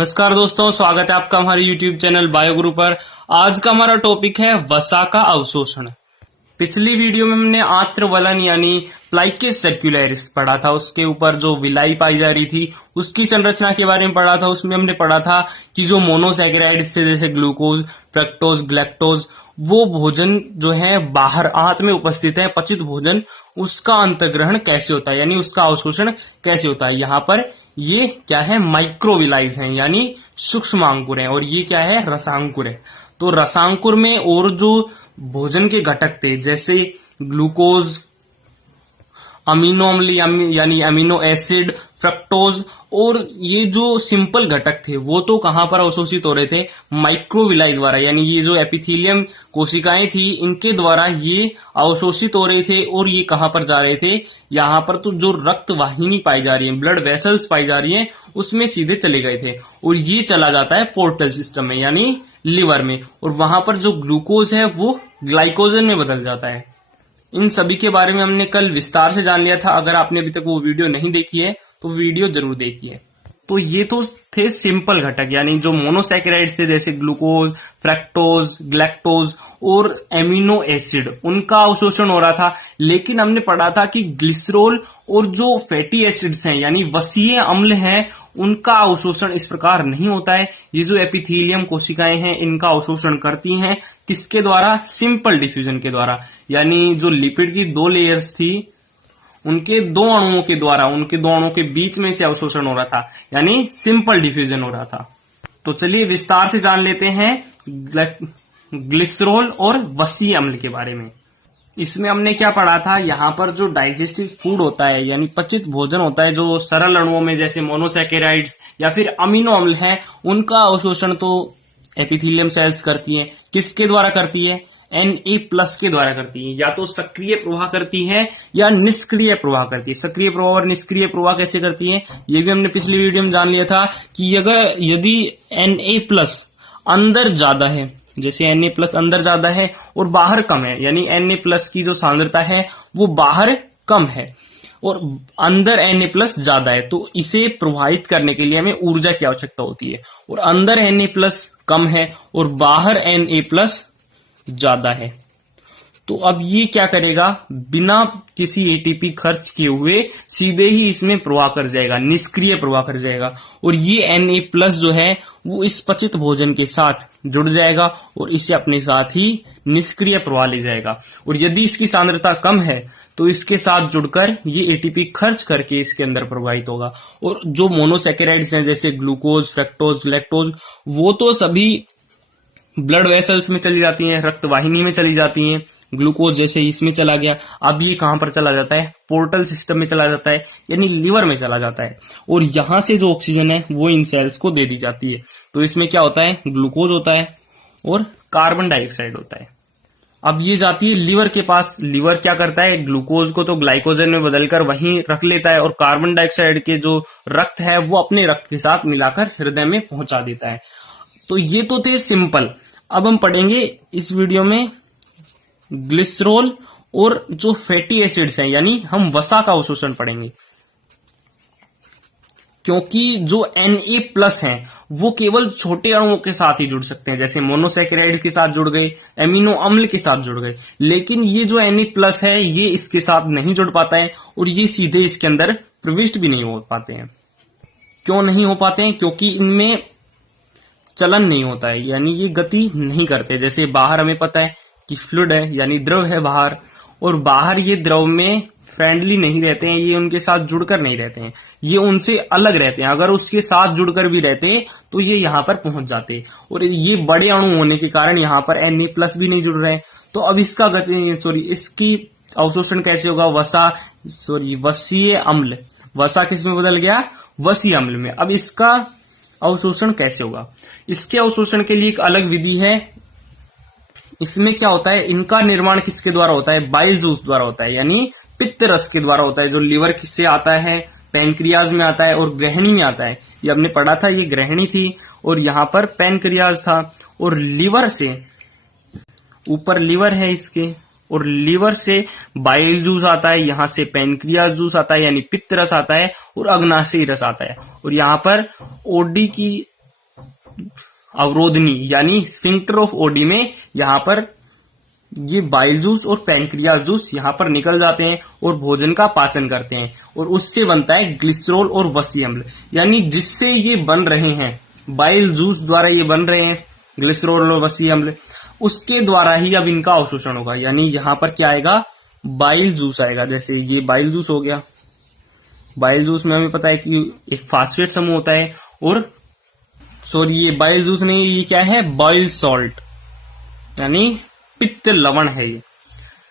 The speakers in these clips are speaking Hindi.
नमस्कार दोस्तों, स्वागत है आपका हमारे YouTube चैनल बायोगुरु पर। आज का हमारा टॉपिक है वसा का अवशोषण। पिछली वीडियो में हमने आर्त्रवलन यानी प्लाइकेस सर्कुलरिस पढ़ा था। उसके ऊपर जो विलाई पाई जा रही थी उसकी संरचना के बारे में पढ़ा था। उसमें हमने पढ़ा था कि जो मोनोसैकेराइड्स थे जैसे ग्लूकोज, फ्रक्टोज, ग्लैक्टोज, वो भोजन जो है बाहर आंत में उपस्थित है, पचित भोजन, उसका अंतर्ग्रहण कैसे होता है यानी उसका अवशोषण कैसे होता है। यहाँ पर ये क्या है, माइक्रोविलाइज हैं यानी सूक्ष्म अंकुर हैं, और ये क्या है, रसांकुर है। तो रसांकुर में और जो भोजन के घटक थे जैसे ग्लूकोज, अमीनो अम्ल यानी अमीनो एसिड, फ्रक्टोज, और ये जो सिंपल घटक थे वो तो कहां पर अवशोषित हो रहे थे, माइक्रोविलाई द्वारा, यानी ये जो एपिथेलियम कोशिकाएं थी इनके द्वारा ये अवशोषित हो रहे थे। और ये कहां पर जा रहे थे, यहां पर तो जो रक्त वाहिनी पाई जा रही है, ब्लड वेसल्स पाई जा रही है, उसमें सीधे चले गए थे। और ये चला जाता है पोर्टल सिस्टम में यानी लिवर में, और वहां पर जो ग्लूकोज है वो ग्लाइकोजन में बदल जाता है। इन सभी के बारे में हमने कल विस्तार से जान लिया था। अगर आपने अभी तक वो वीडियो नहीं देखी है तो वीडियो जरूर देखिए। तो ये तो थे सिंपल घटक यानी जो मोनोसैकेराइड्स थे जैसे ग्लूकोज, फ्रक्टोज, ग्लैक्टोज और एमिनो एसिड, उनका अवशोषण हो रहा था। लेकिन हमने पढ़ा था कि ग्लिसरॉल और जो फैटी एसिड्स हैं यानी वसीय अम्ल हैं, उनका अवशोषण इस प्रकार नहीं होता है। ये जो एपिथेलियम कोशिकाएं हैं इनका अवशोषण करती हैं किसके द्वारा, सिंपल डिफ्यूजन के द्वारा, यानी जो लिपिड की दो लेयर्स थी उनके दो अणुओं के द्वारा, उनके दो अणुओं के बीच में से अवशोषण हो रहा था यानी सिंपल डिफ्यूजन हो रहा था। तो चलिए विस्तार से जान लेते हैं ग्लिसरॉल और वसीय अम्ल के बारे में। इसमें हमने क्या पढ़ा था, यहाँ पर जो डाइजेस्टिव फूड होता है यानी पचित भोजन होता है, जो सरल अणुओं में जैसे मोनोसैकेराइड्स या फिर अमीनो अम्ल है, उनका अवशोषण तो एपिथेलियम सेल्स करती है। किसके द्वारा करती है, Na+ के द्वारा करती है। या तो सक्रिय प्रवाह करती है या निष्क्रिय प्रवाह करती है। सक्रिय प्रवाह और निष्क्रिय प्रवाह कैसे करती है, ये भी हमने पिछली वीडियो में जान लिया था कि अगर यदि Na+ अंदर ज्यादा है, जैसे Na+ अंदर ज्यादा है और बाहर कम है, यानी Na+ की जो सांद्रता है वो बाहर कम है और अंदर Na+ ज्यादा है, तो इसे प्रभावित करने के लिए हमें ऊर्जा की आवश्यकता होती है। और अंदर Na+ कम है और बाहर Na+ ज्यादा है, तो अब ये क्या करेगा, बिना किसी एटीपी खर्च किए हुए सीधे ही इसमें प्रवाह कर जाएगा, निष्क्रिय प्रवाह कर जाएगा। और ये Na+ जो है वो इस पचित भोजन के साथ जुड़ जाएगा और इसे अपने साथ ही निष्क्रिय प्रवाह ले जाएगा। और यदि इसकी सांद्रता कम है तो इसके साथ जुड़कर ये एटीपी खर्च करके इसके अंदर प्रवाहित होगा। और जो मोनोसैकेराइड्स हैं जैसे ग्लूकोज, फ्रक्टोज, ग्लैक्टोज, वो तो सभी ब्लड वेसल्स में चली जाती हैं, रक्त वाहिनी में चली जाती हैं। ग्लूकोज जैसे इसमें चला गया, अब ये कहां पर चला जाता है, पोर्टल सिस्टम में चला जाता है यानी लिवर में चला जाता है। और यहां से जो ऑक्सीजन है वो इन सेल्स को दे दी जाती है। तो इसमें क्या होता है, ग्लूकोज होता है और कार्बन डाइऑक्साइड होता है। अब ये जाती है लिवर के पास। लिवर क्या करता है, ग्लूकोज को तो ग्लाइकोजन में बदलकर वहीं रख लेता है और कार्बन डाइऑक्साइड के जो रक्त है वो अपने रक्त के साथ मिलाकर हृदय में पहुंचा देता है। तो ये तो थे सिंपल। अब हम पढ़ेंगे इस वीडियो में ग्लिसरॉल और जो फैटी एसिड्स हैं यानी हम वसा का अवशोषण पढ़ेंगे, क्योंकि जो Na+ हैं वो केवल छोटे अणुओं के साथ ही जुड़ सकते हैं, जैसे मोनोसैकेराइड के साथ जुड़ गए, एमिनो अम्ल के साथ जुड़ गए। लेकिन ये जो Na+ है ये इसके साथ नहीं जुड़ पाता है और ये सीधे इसके अंदर प्रविष्ट भी नहीं हो पाते हैं। क्यों नहीं हो पाते हैं, क्योंकि इनमें चलन नहीं होता है, यानी ये गति नहीं करते। जैसे बाहर हमें पता है कि फ्लूइड है यानी द्रव है बाहर, और बाहर ये द्रव में फ्रेंडली नहीं रहते हैं, ये उनके साथ जुड़कर नहीं रहते हैं, ये उनसे अलग रहते हैं। अगर उसके साथ जुड़कर भी रहते तो ये यहाँ पर पहुंच जाते, और ये बड़े अणु होने के कारण यहाँ पर Na+ भी नहीं जुड़ रहे हैं। तो अब इसका इसकी अवशोषण कैसे होगा, वसीय अम्ल, वसा किस में बदल गया, वसीय अम्ल में। अब इसका अवशोषण कैसे होगा, इसके अवशोषण के लिए एक अलग विधि है। इसमें क्या होता है, इनका निर्माण किसके द्वारा होता है, बाइल जूस द्वारा होता है, यानी पित्त रस के द्वारा होता है, जो लिवर से आता है, पैंक्रियाज में आता है और ग्रहणी में आता है। ये हमने पढ़ा था, ये ग्रहणी थी और यहाँ पर पैंक्रियाज था। और लिवर से, ऊपर लिवर है इसके, और लिवर से बाइल जूस आता है, यहाँ से पैंक्रियाज जूस आता है यानी पित्त रस आता है, और अग्नाशयी रस आता है। और यहाँ पर ओडी की अवरोधनी यानी स्फिंक्टर ऑफ ओडी में यहाँ पर ये बाइल जूस और पैंक्रियास जूस यहाँ पर निकल जाते हैं और भोजन का पाचन करते हैं, और उससे बनता है ग्लिसरॉल और वसी अम्ल। यानी जिससे ये बन रहे हैं, बाइल जूस द्वारा ये बन रहे हैं ग्लिसरॉल और वसी अम्ल, उसके द्वारा ही अब इनका अवशोषण होगा। यानी यहाँ पर क्या आएगा, बाइल जूस आएगा। जैसे ये बाइल जूस हो गया, बाइल जूस में हमें पता है कि एक फास्फेट समूह होता है, और सॉरी ये बाइल जूस नहीं, ये क्या है, बाइल सॉल्ट यानी पित्त लवण है। ये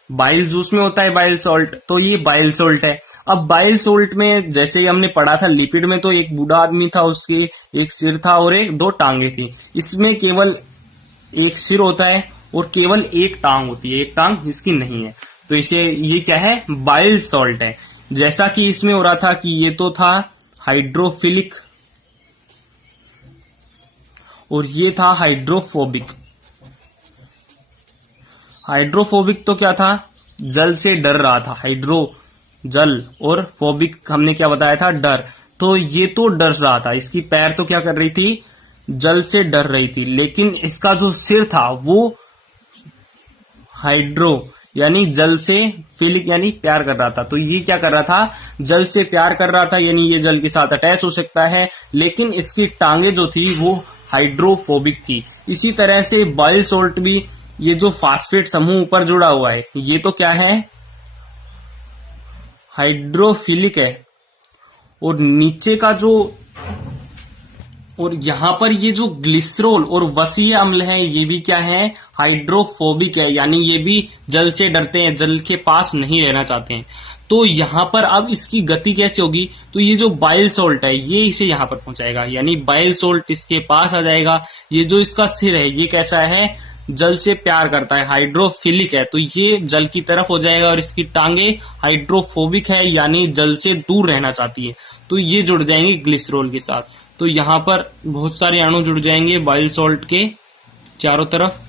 बाइल जूस में होता है बाइल सॉल्ट, तो ये बाइल सॉल्ट है। अब बाइल सॉल्ट में जैसे हमने पढ़ा था लिपिड में, तो एक बूढ़ा आदमी था, उसके एक सिर था और दो टांगे थी। इसमें केवल एक सिर होता है और केवल एक टांग होती है, एक टांग इसकी नहीं है, तो इसे ये क्या है, बाइल सॉल्ट है। जैसा कि इसमें हो रहा था कि ये तो था हाइड्रोफिलिक और ये था हाइड्रोफोबिक। हाइड्रोफोबिक तो क्या था, जल से डर रहा था, हाइड्रो जल, और फोबिक हमने क्या बताया था, डर। तो ये तो डर रहा था, इसकी पैर तो क्या कर रही थी, जल से डर रही थी, लेकिन इसका जो सिर था वो हाइड्रो यानी जल से, फिलिक यानी प्यार कर रहा था। तो ये क्या कर रहा था, जल से प्यार कर रहा था, यानी ये जल के साथ अटैच हो सकता है, लेकिन इसकी टांगे जो थी वो हाइड्रोफोबिक थी। इसी तरह से बाइल सॉल्ट भी, ये जो फास्फेट समूह ऊपर जुड़ा हुआ है, ये तो क्या है, हाइड्रोफिलिक है, और नीचे का जो, और यहां पर ये जो ग्लिसरॉल और वसीय अम्ल है, ये भी क्या है, हाइड्रोफोबिक है, यानी ये भी जल से डरते हैं, जल के पास नहीं रहना चाहते हैं। तो यहां पर अब इसकी गति कैसे होगी, तो ये जो बाइल सॉल्ट है ये इसे यहां पर पहुंचाएगा, यानी बाइल सॉल्ट इसके पास आ जाएगा। ये जो इसका सिर है ये कैसा है, जल से प्यार करता है, हाइड्रोफिलिक है, तो ये जल की तरफ हो जाएगा, और इसकी टांगे हाइड्रोफोबिक है, यानी जल से दूर रहना चाहती है, तो ये जुड़ जाएंगे ग्लिसरॉल के साथ। तो यहां पर बहुत सारे अणु जुड़ जाएंगे बाइल सॉल्ट के चारों तरफ।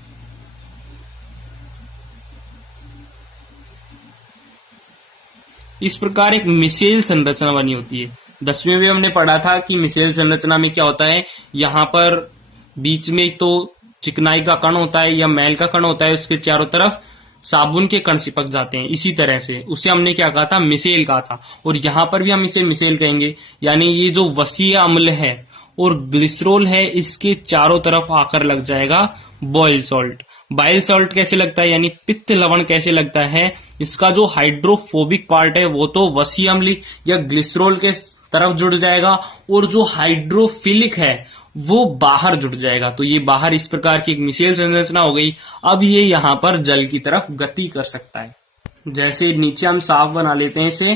इस प्रकार एक मिसेल संरचना बनी होती है। 10वीं में हमने पढ़ा था कि मिसेल संरचना में क्या होता है, यहां पर बीच में तो चिकनाई का कण होता है या मैल का कण होता है, उसके चारों तरफ साबुन के कण चिपक जाते हैं। इसी तरह से उसे हमने क्या कहा था, मिसेल कहा था, और यहां पर भी हम इसे मिसेल कहेंगे। यानी ये जो वसीय अम्ल है और ग्लिसरॉल है, इसके चारों तरफ आकर लग जाएगा बाइल सॉल्ट। बाइल सॉल्ट कैसे लगता है, यानी पित्त लवण कैसे लगता है, इसका जो हाइड्रोफोबिक पार्ट है वो तो वसीय अम्ल या ग्लिसरॉल के तरफ जुड़ जाएगा, और जो हाइड्रोफिलिक है वो बाहर जुड़ जाएगा। तो ये बाहर इस प्रकार की एक मिसेल संरचना हो गई। अब ये यहाँ पर जल की तरफ गति कर सकता है। जैसे नीचे हम साफ बना लेते हैं इसे,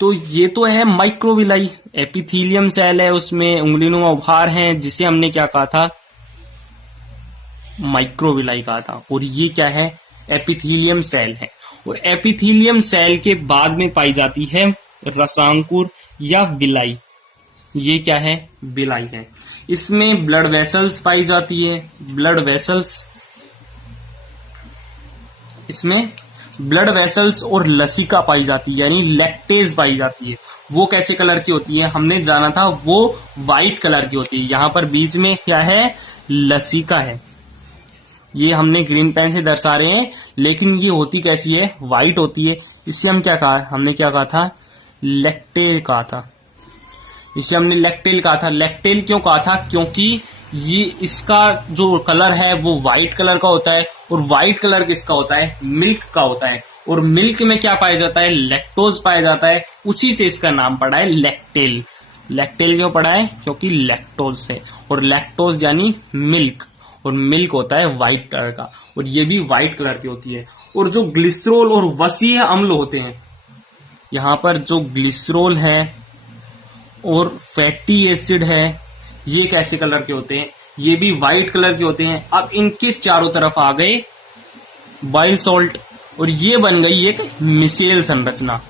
तो ये तो है माइक्रोविलाई, एपिथीलियम सेल है, उसमें उंगलीनुमा उभार हैं, जिसे हमने क्या कहा था, माइक्रोविलाई कहा था। और ये क्या है, एपिथीलियम सेल है। और एपिथीलियम सेल के बाद में पाई जाती है रसांकुर या विलाई। ये क्या है, विलाई है। इसमें ब्लड वेसल्स पाई जाती है, ब्लड वेसल्स, इसमें ब्लड वेसल्स और लसिका पाई जाती है, यानी लैक्टेज पाई जाती है। वो कैसे कलर की होती है, हमने जाना था, वो व्हाइट कलर की होती है। यहां पर बीच में क्या है, लसिका है, ये हमने ग्रीन पेन से दर्शा रहे हैं, लेकिन ये होती कैसी है, व्हाइट होती है। इससे हम क्या कहा, हमने क्या कहा था, लैक्टेल कहा था। इसे हमने लैक्टेल कहा था। लैक्टेल क्यों कहा था, क्योंकि ये इसका जो कलर है वो व्हाइट कलर का होता है, और व्हाइट कलर किसका होता है, मिल्क का होता है। और मिल्क में क्या पाया जाता है, लैक्टोज पाया जाता है, उसी से इसका नाम पड़ा है लैक्टेल। लैक्टेल क्यों पड़ा है, क्योंकि लैक्टोज से, और लैक्टोज यानी मिल्क, और मिल्क होता है व्हाइट कलर का, और ये भी व्हाइट कलर की होती है। और जो ग्लिसरॉल और वसीय अम्ल होते हैं, यहाँ पर जो ग्लिसरॉल है और फैटी एसिड है, ये कैसे कलर के होते हैं, ये भी व्हाइट कलर के होते हैं। अब इनके चारों तरफ आ गए बाइल सॉल्ट, और ये बन गई एक मिसेल संरचना।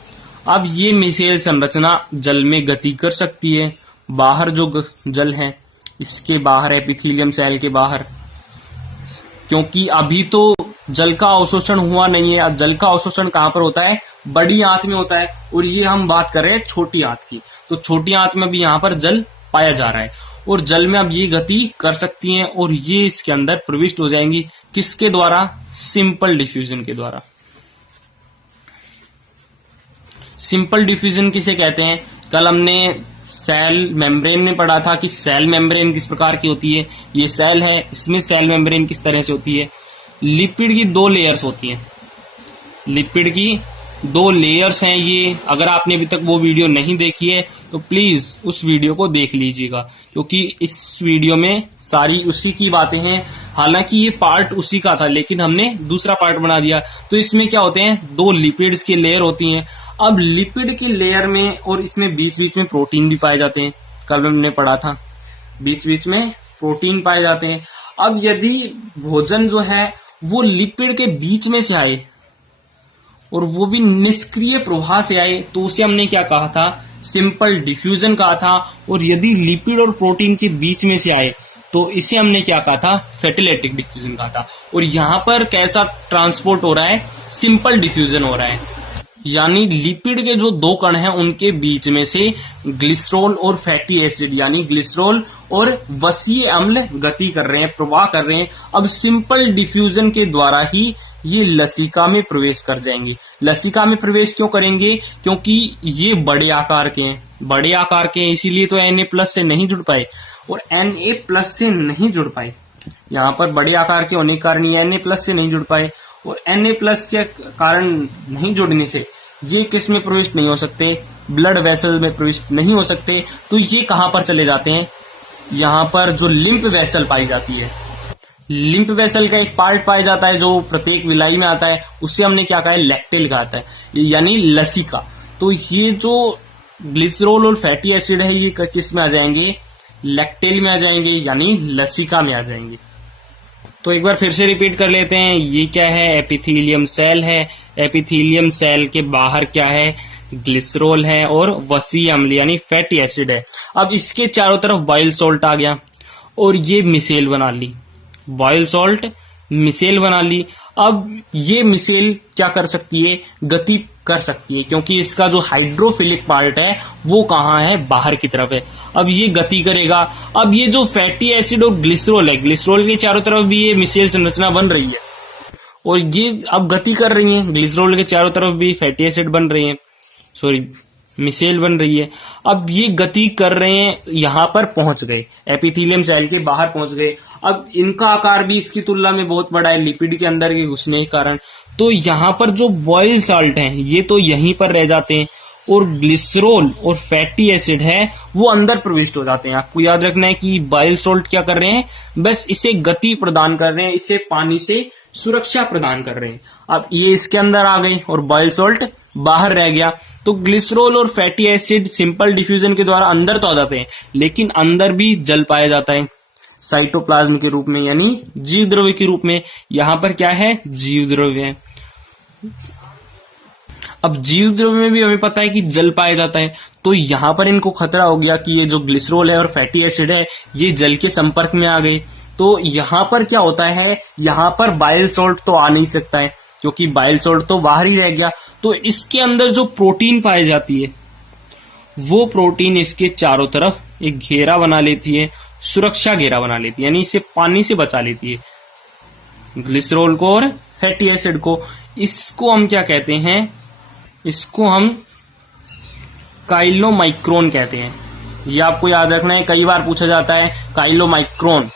अब ये मिसेल संरचना जल में गति कर सकती है। बाहर जो जल है, इसके बाहर एपिथीलियम सेल के बाहर, क्योंकि अभी तो जल का अवशोषण हुआ नहीं है। अब जल का अवशोषण कहां पर होता है, बड़ी आंत में होता है, और ये हम बात कर रहे हैं छोटी आंत की। तो छोटी आंत में भी यहाँ पर जल पाया जा रहा है। और जल में अब ये गति कर सकती हैं और ये इसके अंदर प्रविष्ट हो जाएंगी। किसके द्वारा? सिंपल डिफ्यूजन के द्वारा। सिंपल डिफ्यूजन किसे कहते हैं? कल हमने सेल मेम्ब्रेन में पढ़ा था कि सेल मेम्ब्रेन किस प्रकार की होती है। ये सेल है, इसमें सेल मेम्ब्रेन किस तरह से होती है। लिपिड की 2 लेयर्स होती हैं। लिपिड की 2 लेयर्स हैं ये। अगर आपने अभी तक वो वीडियो नहीं देखी है तो प्लीज उस वीडियो को देख लीजिएगा, क्योंकि इस वीडियो में सारी उसी की बातें हैं। हालांकि ये पार्ट उसी का था, लेकिन हमने दूसरा पार्ट बना दिया। तो इसमें क्या होते हैं? 2 लिपिड्स की लेयर होती हैं। अब लिपिड की लेयर में और इसमें बीच बीच में प्रोटीन भी पाए जाते हैं। कल हमने पढ़ा था बीच बीच में प्रोटीन पाए जाते हैं। अब यदि भोजन जो है वो लिपिड के बीच में से आए और वो भी निष्क्रिय प्रवाह से आए तो उसे हमने क्या कहा था? सिंपल डिफ्यूजन कहा था। और यदि लिपिड और प्रोटीन के बीच में से आए तो इसे हमने क्या कहा था? फेटेलिटिक डिफ्यूजन कहा था। और यहां पर कैसा ट्रांसपोर्ट हो रहा है? सिंपल डिफ्यूजन हो रहा है। यानी लिपिड के जो 2 कण हैं उनके बीच में से ग्लिसरॉल और फैटी एसिड यानी ग्लिसरॉल और वसीय अम्ल गति कर रहे हैं, प्रवाह कर रहे हैं। अब सिंपल डिफ्यूजन के द्वारा ही ये लसिका में प्रवेश कर जाएंगे। लसिका में प्रवेश क्यों करेंगे? क्योंकि ये बड़े आकार के हैं। बड़े आकार के हैं इसीलिए तो Na+ से नहीं जुड़ पाए और Na+ से नहीं जुड़ पाए। यहाँ पर बड़े आकार के होने के कारण ये Na+ से नहीं जुड़ पाए और Na+ के कारण नहीं जुड़ने से ये किस में प्रविष्ट नहीं हो सकते? ब्लड वेसल में प्रविष्ट नहीं हो सकते। तो ये कहां पर चले जाते हैं? यहाँ पर जो लिम्फ वेसल पाई जाती है, लिम्फ वेसल का एक पार्ट पाया जाता है जो प्रत्येक विलाई में आता है, उससे हमने क्या कहा है? लैक्टेल कहा है, यानी लसिका। तो ये जो ग्लिसरॉल और फैटी एसिड है ये किस में आ जाएंगे? लैक्टेल में आ जाएंगे, यानी लसिका में आ जाएंगे। तो एक बार फिर से रिपीट कर लेते हैं। ये क्या है? एपिथेलियम सेल है। एपिथेलियम सेल के बाहर क्या है? ग्लिसरॉल है और वसीय अम्ल यानी फैटी एसिड है। अब इसके चारों तरफ बाइल सॉल्ट आ गया और ये मिसेल बना ली। बाइल सॉल्ट मिसेल बना ली। अब ये मिसेल क्या कर सकती है? गति कर सकती है, क्योंकि इसका जो हाइड्रोफिलिक पार्ट है वो कहाँ है? बाहर की तरफ है। अब ये गति करेगा। अब ये जो फैटी एसिड और ग्लिसरॉल है, ग्लिसरॉल के चारों तरफ भी ये मिसेल संरचना बन रही है और ये अब गति कर रही है। ग्लिसरॉल के चारों तरफ भी फैटी एसिड बन रही है, मिसेल बन रही है। अब ये गति कर रहे हैं, यहां पर पहुंच गए, एपिथेलियम सेल के बाहर पहुंच गए। अब इनका आकार भी इसकी तुलना में बहुत बड़ा है लिपिड के अंदर के घुसने के कारण। तो यहां पर जो बॉयल साल्ट है ये तो यहीं पर रह जाते हैं और ग्लिसरॉल और फैटी एसिड है वो अंदर प्रविष्ट हो जाते हैं। आपको याद रखना है कि बाइल सॉल्ट क्या कर रहे हैं? बस इसे गति प्रदान कर रहे हैं, इसे पानी से सुरक्षा प्रदान कर रहे हैं। अब ये इसके अंदर आ गई और बाइल सॉल्ट बाहर रह गया। तो ग्लिसरॉल और फैटी एसिड सिंपल डिफ्यूजन के द्वारा अंदर तो आ जाते हैं, लेकिन अंदर भी जल पाया जाता है साइटोप्लाज्म के रूप में, यानी जीव द्रव्य के रूप में। यहां पर क्या है? जीव द्रव्य है। अब जीव द्रव्य में भी हमें पता है कि जल पाया जाता है, तो यहां पर इनको खतरा हो गया कि ये जो ग्लिसरॉल है और फैटी एसिड है ये जल के संपर्क में आ गए। तो यहां पर क्या होता है? यहां पर बाइल सॉल्ट तो आ नहीं सकता है, क्योंकि बाइल सॉल्ट तो बाहर ही रह गया। तो इसके अंदर जो प्रोटीन पाई जाती है वो प्रोटीन इसके चारों तरफ एक घेरा बना लेती है, सुरक्षा घेरा बना लेती है, यानी इसे पानी से बचा लेती है, ग्लिसरॉल को और फैटी एसिड को। इसको हम क्या कहते हैं? इसको हम काइलोमाइक्रोन कहते हैं। ये आपको याद रखना है, कई बार पूछा जाता है काइलोमाइक्रोन।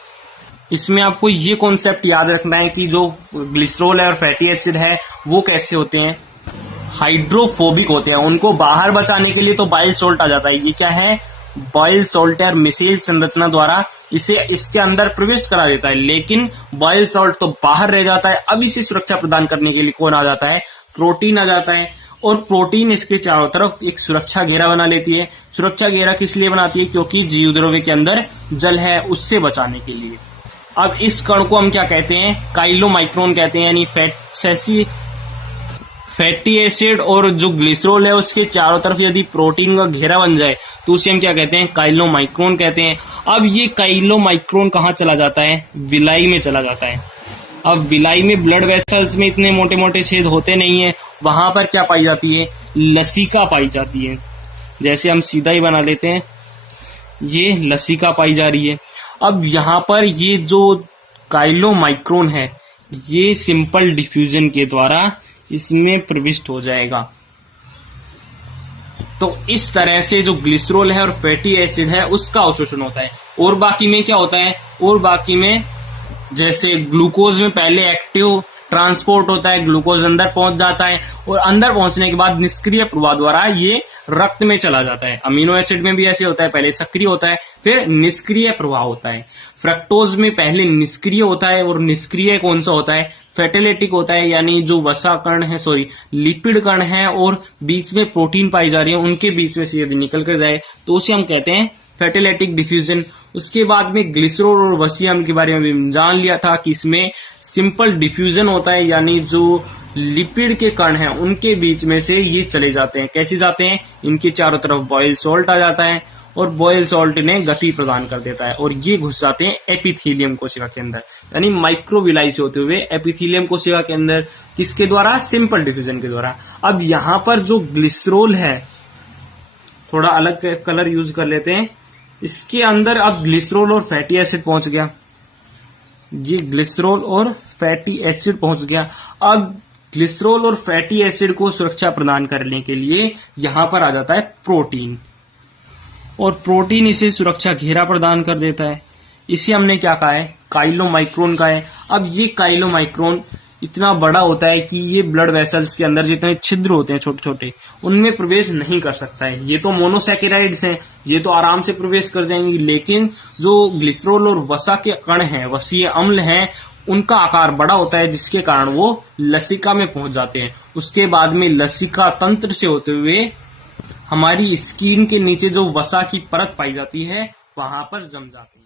इसमें आपको ये कॉन्सेप्ट याद रखना है कि जो ग्लिसरॉल है और फैटी एसिड है वो कैसे होते हैं? हाइड्रोफोबिक होते हैं। उनको बाहर बचाने के लिए तो बाइल सॉल्ट आ जाता है। ये क्या है? बाइल सॉल्ट और मिसेल संरचना द्वारा इसे इसके अंदर प्रविष्ट करा देता है, लेकिन बाइल सॉल्ट तो बाहर रह जाता है। अब इसे सुरक्षा प्रदान करने के लिए कौन आ जाता है? प्रोटीन आ जाता है और प्रोटीन इसके चारों तरफ एक सुरक्षा घेरा बना लेती है। सुरक्षा घेरा किस लिए बनाती है? क्योंकि जीव द्रव्य के अंदर जल है, उससे बचाने के लिए। अब इस कण को हम क्या कहते हैं? काइलोमाइक्रोन कहते हैं, यानी फैटी एसिड और जो ग्लिसरॉल है उसके चारों तरफ यदि प्रोटीन का घेरा बन जाए तो उसे हम क्या कहते हैं? काइलोमाइक्रोन कहते हैं। अब ये काइलोमाइक्रोन कहाँ चला जाता है? विलाई में चला जाता है। अब विलाई में ब्लड वेसल्स में इतने मोटे मोटे छेद होते नहीं है, वहां पर क्या पाई जाती है? लसिका पाई जाती है। जैसे हम सीधा ही बना लेते हैं, ये लसिका पाई जा रही है। अब यहाँ पर ये जो काइलोमाइक्रोन है, ये सिंपल डिफ्यूजन के द्वारा इसमें प्रविष्ट हो जाएगा। तो इस तरह से जो ग्लिसरॉल है और फैटी एसिड है उसका अवशोषण होता है। और बाकी में क्या होता है, और बाकी में जैसे ग्लूकोज में पहले एक्टिव ट्रांसपोर्ट होता है, ग्लूकोज अंदर पहुंच जाता है और अंदर पहुंचने के बाद निष्क्रिय प्रवाह द्वारा ये रक्त में चला जाता है। अमीनो एसिड में भी ऐसे होता है, पहले सक्रिय होता है फिर निष्क्रिय प्रवाह होता है। फ्रक्टोज में पहले निष्क्रिय होता है और निष्क्रिय कौन सा होता है, फेटेलिटिक होता है, यानी जो वसा कण है लिपिड कण है और बीच में प्रोटीन पाई जा रही है, उनके बीच में से यदि निकल कर जाए तो उसे हम कहते हैं फेटेलिटिक डिफ्यूजन। उसके बाद में ग्लिसरॉल और वसीय अम्ल के बारे में भी जान लिया था कि इसमें सिंपल डिफ्यूजन होता है, यानी जो लिपिड के कण हैं उनके बीच में से ये चले जाते हैं। कैसे जाते हैं, इनके चारों तरफ बॉयल सॉल्ट आ जाता है और बॉयल सॉल्ट ने गति प्रदान कर देता है और ये घुस जाते हैं एपिथेलियम कोशिका के अंदर, यानी माइक्रोविलाई से होते हुए एपिथेलियम कोशिका के अंदर। किसके द्वारा, सिंपल डिफ्यूजन के द्वारा। अब यहाँ पर जो ग्लिसरॉल है, थोड़ा अलग कलर यूज कर लेते हैं, इसके अंदर अब ग्लिसरॉल और फैटी एसिड पहुंच गया। ये ग्लिसरॉल और फैटी एसिड पहुंच गया। अब ग्लिसरॉल और फैटी एसिड को सुरक्षा प्रदान करने के लिए यहां पर आ जाता है प्रोटीन, और प्रोटीन इसे सुरक्षा घेरा प्रदान कर देता है। इसे हमने क्या कहा है, काइलोमाइक्रोन का है। अब ये काइलोमाइक्रोन इतना बड़ा होता है कि ये ब्लड वेसल्स के अंदर जितने छिद्र होते हैं छोटे छोटे, उनमें प्रवेश नहीं कर सकता है। ये तो मोनोसैकेराइड्स हैं, ये तो आराम से प्रवेश कर जाएंगे, लेकिन जो ग्लिसरॉल और वसा के कण हैं, वसीय अम्ल हैं, उनका आकार बड़ा होता है, जिसके कारण वो लसिका में पहुंच जाते हैं। उसके बाद में लसिका तंत्र से होते हुए हमारी स्किन के नीचे जो वसा की परत पाई जाती है वहां पर जम जाते हैं।